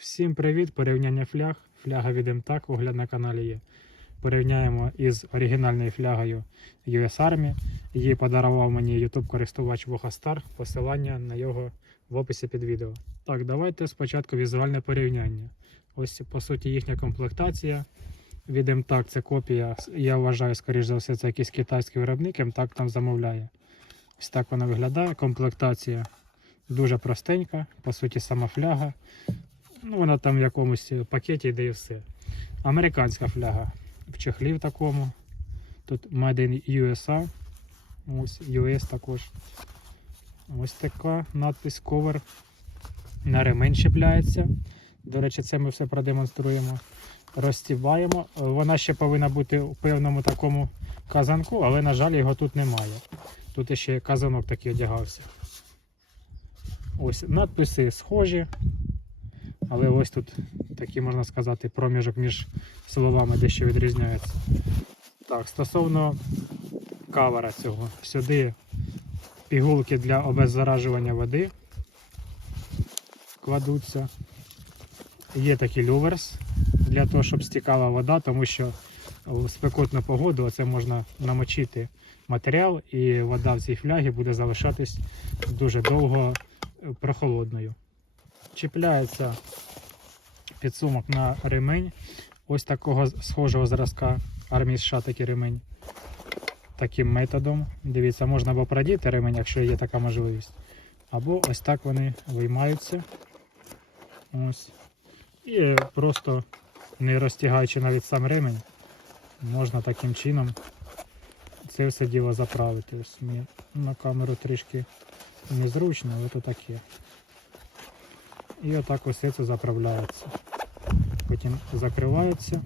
Всім привіт! Порівняння фляг. Фляга від МТАК, огляд на каналі є. Порівняємо із оригінальною флягою US Army. Її подарував мені YouTube користувач Вохастар. Посилання на його в описі під відео. Так, давайте спочатку візуальне порівняння. Ось по суті їхня комплектація. Від МТАК це копія. Я вважаю, скоріш за все, це якийсь китайський виробник. МТАК там замовляє. Ось так вона виглядає. Комплектація дуже простенька, по суті, сама фляга. Ну, вона там в якомусь пакеті йде і все. Американська фляга в чехлі в такому. Тут Made in USA. Ось US також. Ось така надпись cover. На ремень чіпляється. До речі, це ми все продемонструємо. Розстібаємо. Вона ще повинна бути у певному такому казанку, але, на жаль, його тут немає. Тут ще казанок такий одягався. Ось надписи схожі. Але ось тут такий, можна сказати, проміжок між словами дещо відрізняється. Так, стосовно кавера цього, сюди пігулки для обеззаражування води кладуться. Є такий люверс для того, щоб стікала вода, тому що в спекотну погоду це можна намочити матеріал, і вода в цій флягі буде залишатись дуже довго прохолодною. Чіпляється підсумок на ремень. Ось такого схожого зразка армії США такий ремень. Таким методом. Дивіться, можна або продіти ремень, якщо є така можливість. Або ось так вони виймаються. Ось. І просто не розтягаючи навіть сам ремень, можна таким чином це все діло заправити. Ось мені на камеру трішки незручно, але то таке. І отак ось це заправляється. Потім закривається.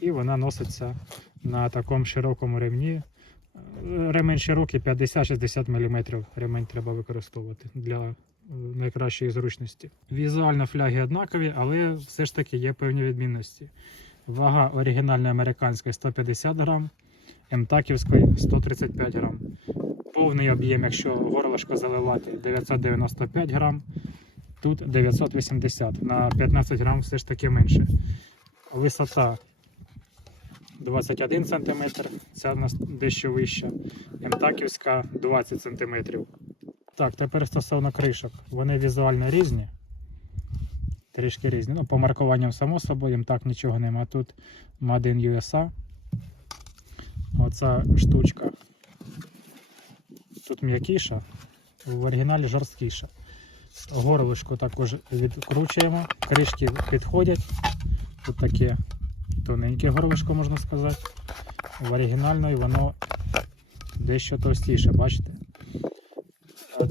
І вона носиться на такому широкому ремні. Ремень широкий 50-60 мм ремень треба використовувати для е, найкращої зручності. Візуально фляги однакові, але все ж таки є певні відмінності. Вага оригінальної американської 150 грам, МТАКівської 135 грам. Повний об'єм, якщо горлышко заливати, 995 грам. Тут 980 на 15 грам все ж таки менше. Висота 21 см, ця у нас дещо вища. МТАКівська 20 см. Так, тепер стосовно кришок. Вони візуально різні. Трішки різні. Ну, по маркуванням, само собою, МТАК нічого нема. Тут Made in USA. Оця штучка тут м'якіша, в оригіналі жорсткіша. Горлишко також відкручуємо, кришки підходять. Тут таке тоненьке горлишко, можна сказати. В оригінальної воно дещо товстіше, бачите?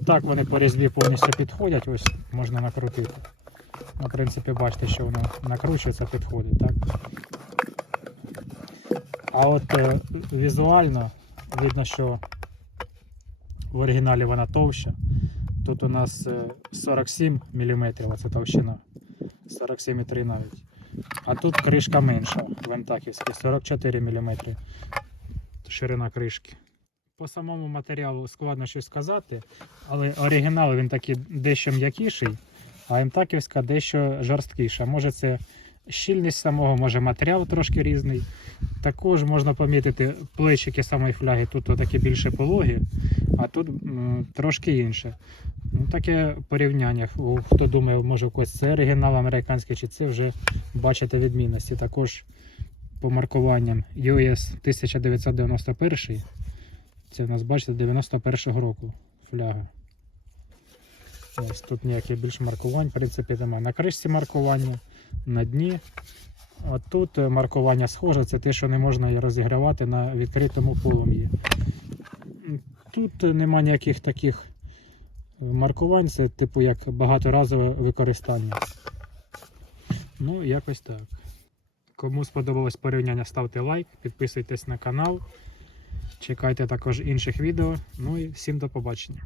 Так вони по різьбі повністю підходять, ось можна накрутити. Ну, в принципі, бачите, що воно накручується, підходить, так? А от е, візуально видно, що в оригіналі вона товща. Тут у нас е, 47 мм, оце товщина. 47,3 навіть. А тут кришка менша в ентаківській, 44 мм ширина кришки. По самому матеріалу складно щось сказати, але оригінал він такий дещо м'якіший, а емтаківська дещо жорсткіша. Може це щільність самого, може матеріал трошки різний. Також можна помітити плечики самої фляги, тут такі більше пологі, а тут трошки інше. Ну, таке порівняння. Хто думає, може у когось це оригінал американський, чи це вже бачите відмінності. Також по маркуванням US 1991. Це у нас, бачите, 91-го року фляга. Ось тут ніяких більш маркувань, в принципі, немає. На кришці маркування, на дні. А тут е, маркування схоже, це те, що не можна розігрівати на відкритому полум'ї. Тут нема ніяких таких е, маркувань, це типу як багаторазове використання. Ну, якось так. Кому сподобалось порівняння, ставте лайк, підписуйтесь на канал. Чекайте також інших відео. Ну і всім до побачення.